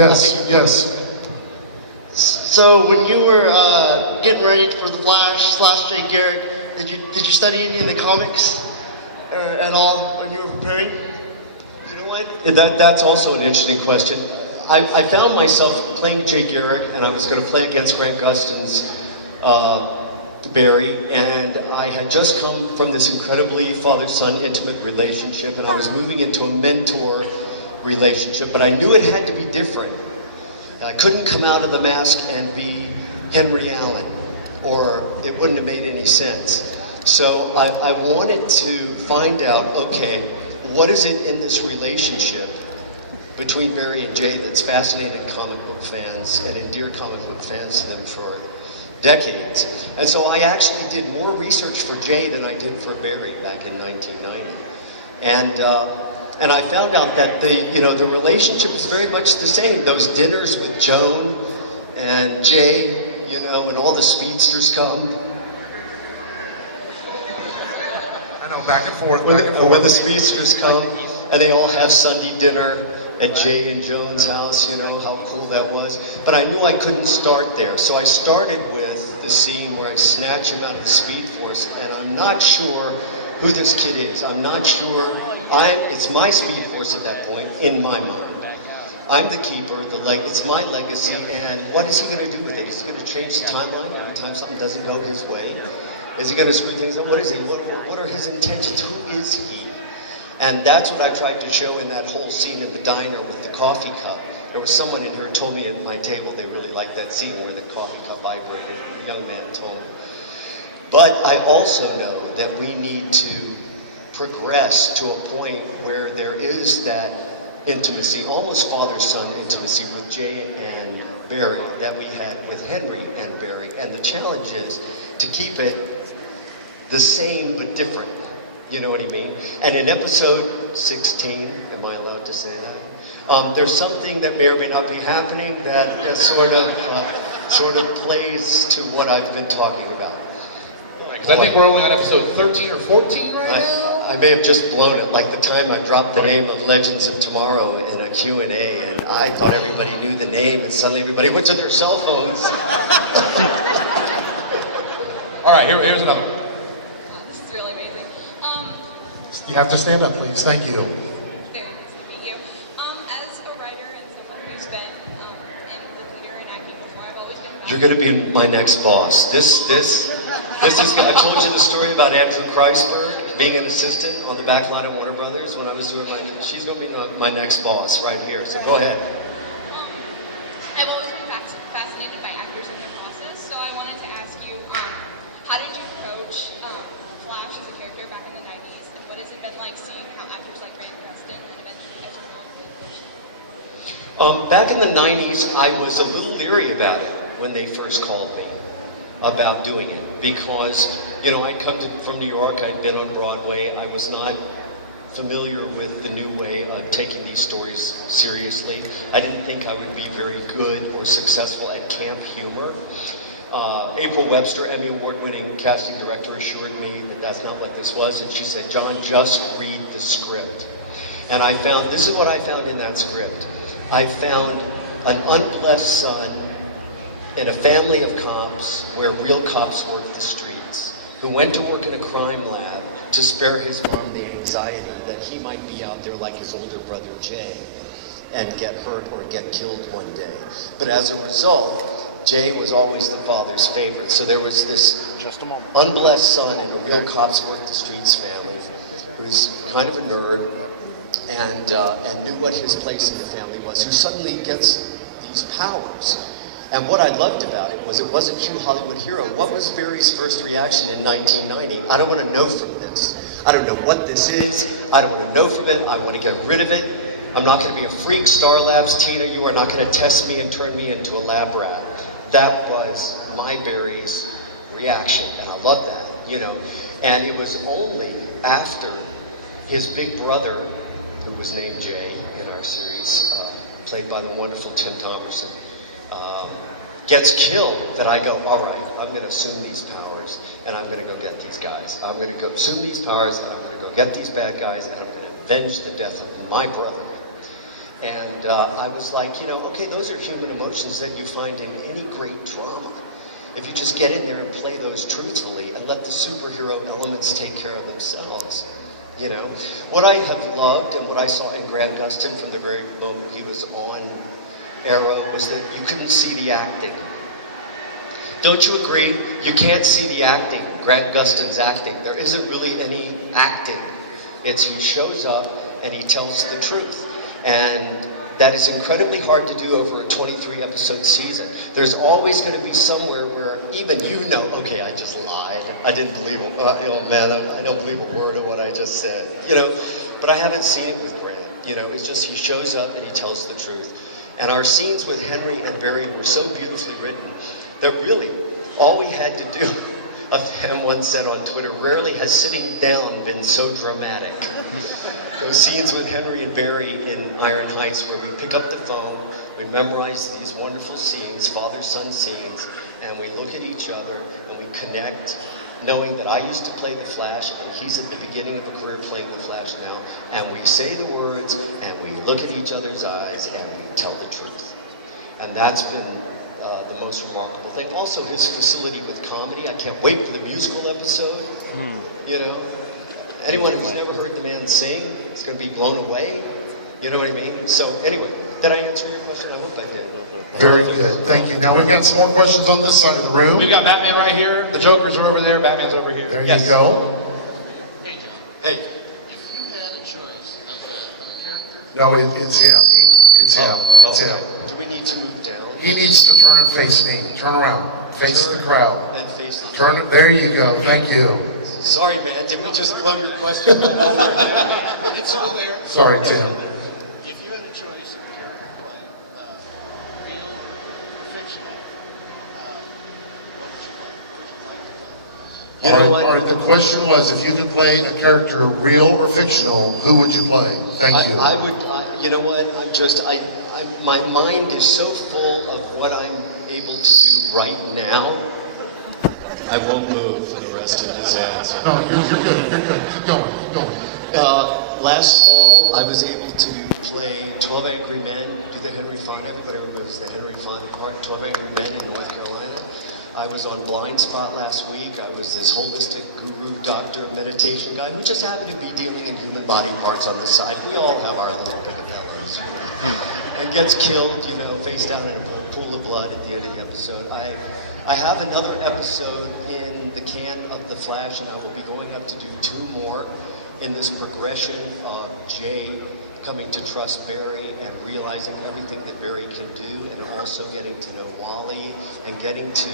Yes, yes. So when you were getting ready for the Flash / Jay Garrick, did you study any of the comics at all when you were preparing? You know what? That's also an interesting question. I found myself playing Jay Garrick, and I was going to play against Grant Gustin's Barry, and I had just come from this incredibly father-son intimate relationship, and I was moving into a mentor relationship, but I knew it had to be different. I couldn't come out of the mask and be Henry Allen, or it wouldn't have made any sense. So I wanted to find out, okay, what is it in this relationship between Barry and Jay that's fascinated comic book fans and endeared comic book fans to them for decades? And so I actually did more research for Jay than I did for Barry back in 1990. And I found out that the relationship is very much the same. Those dinners with Joan and Jay, and all the speedsters come. I know, back and forth. When the speedsters come, and they all have Sunday dinner at Jay and Joan's house, how cool that was. But I knew I couldn't start there, so I started with the scene where I snatch him out of the Speed Force, and I'm not sure who this kid is. I'm not sure. It's my Speed Force at that point, in my mind. I'm the keeper, it's my legacy, and what is he going to do with it? Is he going to change the timeline every time something doesn't go his way? Is he going to screw things up? What is he? What are his intentions? Who is he? And that's what I tried to show in that whole scene in the diner with the coffee cup. There was someone in here who told me at my table they really liked that scene where the coffee cup vibrated. A young man told me. But I also know that we need to progress to a point where there is that intimacy, almost father-son intimacy with Jay and Barry that we had with Henry and Barry. And the challenge is to keep it the same but different. You know what I mean? And in episode 16, am I allowed to say that? There's something that may or may not be happening that sort of plays to what I've been talking about. Because I think we're only on episode 13 or 14 right now. I may have just blown it, like the time I dropped the name of Legends of Tomorrow in a Q&A, and I thought everybody knew the name, and suddenly everybody went to their cell phones. All right, here's another one. This is really amazing. You have to stand up, please. Thank you. Very nice to meet you. As a writer and someone who's been in the theater and acting before, I've always been. You're going to be my next boss. This is. I told you the story about Andrew Kreisberg being an assistant on the back line at Warner Brothers when I was doing she's going to be my next boss right here. So go ahead. I've always been fascinated by actors and their process, so I wanted to ask you, how did you approach Flash as a character back in the 90s, and what has it been like seeing how actors like Grant Gustin and eventually Ezra Miller? Back in the 90s, I was a little leery about it when they first called me about doing it, because I'd come from New York, I'd been on Broadway, I was not familiar with the new way of taking these stories seriously. I didn't think I would be very good or successful at camp humor. April Webster, Emmy Award-winning casting director, assured me that that's not what this was, and she said, John, just read the script. And this is what I found in that script. I found an unblessed son in a family of cops where real cops worked the streets, who went to work in a crime lab to spare his mom the anxiety that he might be out there like his older brother Jay and get hurt or get killed one day. But as a result, Jay was always the father's favorite. So there was this unblessed son in a real cops work the streets family who's kind of a nerd and knew what his place in the family was, who suddenly gets these powers. And what I loved about it was it wasn't Hugh Hollywood hero. What was Barry's first reaction in 1990? I don't want to know from this. I don't know what this is. I don't want to know from it. I want to get rid of it. I'm not going to be a freak. Star Labs, Tina, you are not going to test me and turn me into a lab rat. That was my Barry's reaction, and I love that, And it was only after his big brother, who was named Jay in our series, played by the wonderful Tim Thomerson, gets killed, that I go, all right, I'm going to assume these powers, and I'm going to go get these guys. I'm going to go assume these powers, and I'm going to go get these bad guys, and I'm going to avenge the death of my brother. And I was like, okay, those are human emotions that you find in any great drama. If you just get in there and play those truthfully and let the superhero elements take care of themselves. What I have loved and what I saw in Grant Gustin from the very moment he was on Arrow was that you couldn't see the acting. Don't you agree? You can't see the acting, Grant Gustin's acting. There isn't really any acting. It's he shows up and he tells the truth. And that is incredibly hard to do over a 23 episode season. There's always going to be somewhere where even okay, I just lied. I didn't believe it. Oh man, I don't believe a word of what I just said. But I haven't seen it with Grant. It's just he shows up and he tells the truth. And our scenes with Henry and Barry were so beautifully written that really all we had to do, him once said on Twitter, rarely has sitting down been so dramatic. Those scenes with Henry and Barry in Iron Heights where we pick up the phone, we memorize these wonderful scenes, father-son scenes, and we look at each other and we connect, knowing that I used to play the Flash and he's at the beginning of a career playing the Flash now, and we say the words and we look at each other's eyes and we tell the truth. And that's been the most remarkable thing. Also his facility with comedy. I can't wait for the musical episode. Anyone who's never heard the man sing is going to be blown away. You know what I mean? So anyway, did I answer your question? I hope I did. Very good. Thank you. Now we've got some more questions on this side of the room. We've got Batman right here. The Jokers are over there. Batman's over here. There you go. Hey, John. Hey. If you had a choice of a character... No, it's him. It's him. It's him. Do we need to move down? He needs to turn and face me. Turn around. Face the crowd. And face the Turn it. There you go. Thank you. Sorry, man. Did we just run your question? It's still there. Sorry, Tim. If you had a choice of a character to play, real or fictional, what would you play? You know what? All right. The question was, if you could play a character, real or fictional, who would you play? Thank you. I would. You know what? My mind is so full of what I'm able to do right now. I won't move for the rest of his answer. No, you're good. You're good. Keep going. Keep going. Last fall, I was able to play 12 Angry Men, do the Henry Fonda. Everybody remembers the Henry Fonda part, 12 Angry Men in North Carolina. I was on Blind Spot last week. I was this holistic guru, doctor, meditation guy who just happened to be dealing in human body parts on the side. We all have our little peccadillos. And gets killed, face down in a pool of blood at the end of the episode. I have another episode in the can of The Flash, and I will be going up to do 2 more in this progression of Jay coming to trust Barry and realizing everything that Barry can do, and also getting to know Wally and getting to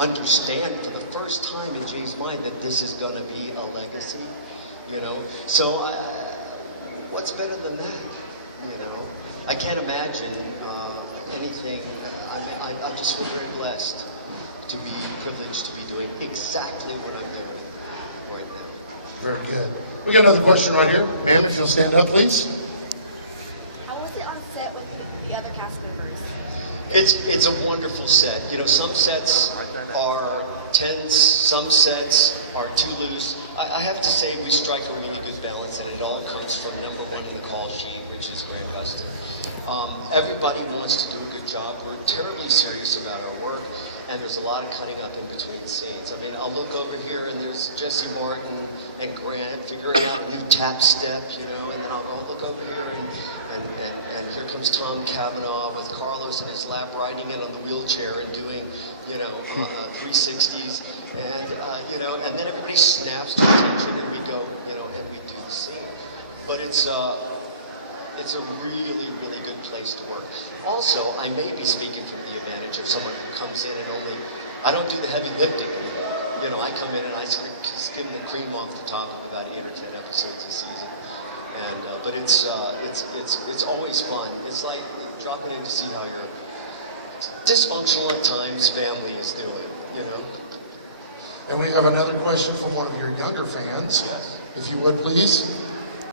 understand for the first time in Jay's mind that this is going to be a legacy, So what's better than that, I can't imagine anything. I just feel very blessed to be privileged to be doing exactly what I'm doing right now. Very good. We got another question right here. Ma'am, if you'll stand up, please. How was it on set with the other cast members? It's a wonderful set. Some sets are tense, some sets are too loose. I have to say we strike a really good balance, and it all comes from number one in the call sheet, which is Grant Gustin. Everybody wants to do a good job. We're terribly serious about our work, and there's a lot of cutting up in between scenes. I'll look over here, and there's Jesse Martin and Grant figuring out a new tap step, and then I'll look over here, and here comes Tom Cavanaugh with Carlos in his lap, riding in on the wheelchair and doing, 360s, and then everybody snaps to attention, and we go, and we do the scene. But it's a really, really good place to work. Also, I may be speaking from the advantage of someone who comes in and I don't do the heavy lifting anymore. I come in and I sort of skim the cream off the top of about 8 or 10 episodes a season. And but it's always fun. It's like dropping in to see how your dysfunctional at times family is doing. And we have another question from one of your younger fans. Yes. If you would, please.